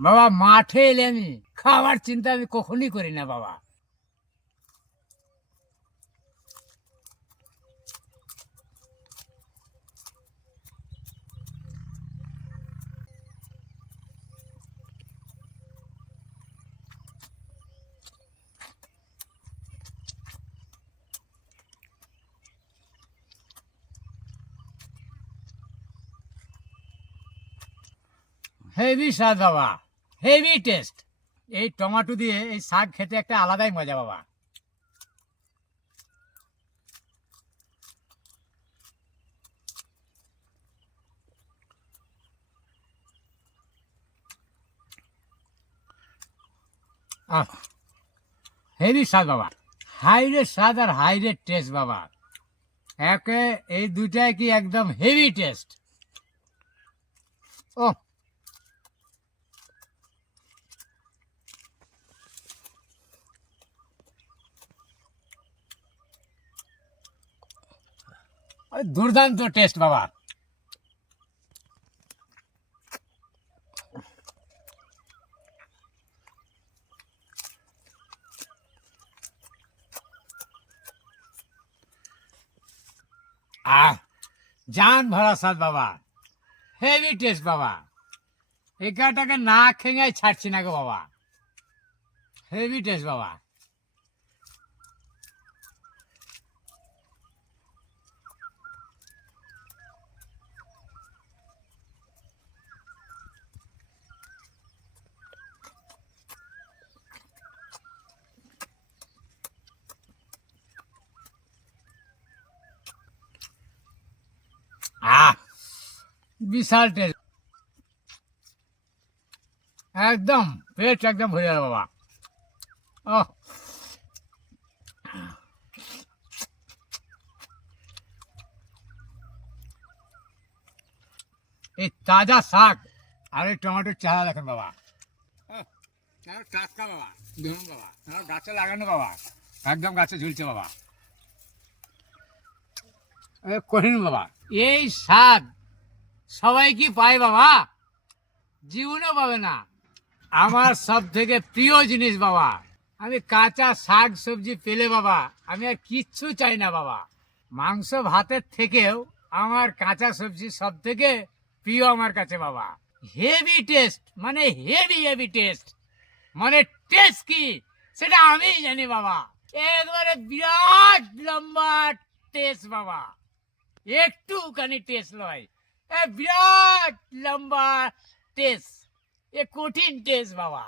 বাবা মাঠে এলে আমি খাবার চিন্তা আমি কখনই করি না বাবা। হেভি স্বাদ বাবা। Heavy taste. এই টমাটো দিয়ে এই শাক খেতে একটা আলাদাই মজা, বাবা। হেভি স্বাদ, বাবা। হাই হাইরে স্বাদ আর হাই হাইরে টেস্ট, বাবা। একে, এই দুটাই কি একদম হেভি টেস্ট? ও দুর্দান্ত টেস্ট, বাবা। আহ, জান ভরা স্বাদ, বাবা। হেভি টেস্ট বাবা। এগারটাকে না খেঙে ছাড়ছি না গো, বাবা। হেভি টেস্ট বাবা আহ বিশাল টেস্ট। একদম পেট একদম ভরে গেল বাবা। ও এই তাজা শাক আর এই টমেটোর চারা দেখুন বাবা। টাটকা বাবা ধরুন বাবা। গাছে লাগানো বাবা। একদম গাছে ঝুলছে বাবা। কঠিন বাবা। এই স্বাদ সবাই কি পায় বাবা। জীবনেও পাবে না। আমার সব থেকে প্রিয় জিনিস বাবা, আমি কাঁচা শাক সবজি পেলে বাবা, আমি আর কিচ্ছু চাই না বাবা। মাংস ভাতের থেকেও আমার কাঁচা সবজি সব থেকে প্রিয় আমার কাছে বাবা। হেভি টেস্ট মানে হেভি হেভি টেস্ট মানে টেস্ট কি, সেটা আমিই জানি বাবা। একবারে বিরাট লম্বা টেস্ট বাবা। একটুখানি টেস্ট নয় এ বিরাট লম্বা টেস্ট এ কঠিন টেস্ট বাবা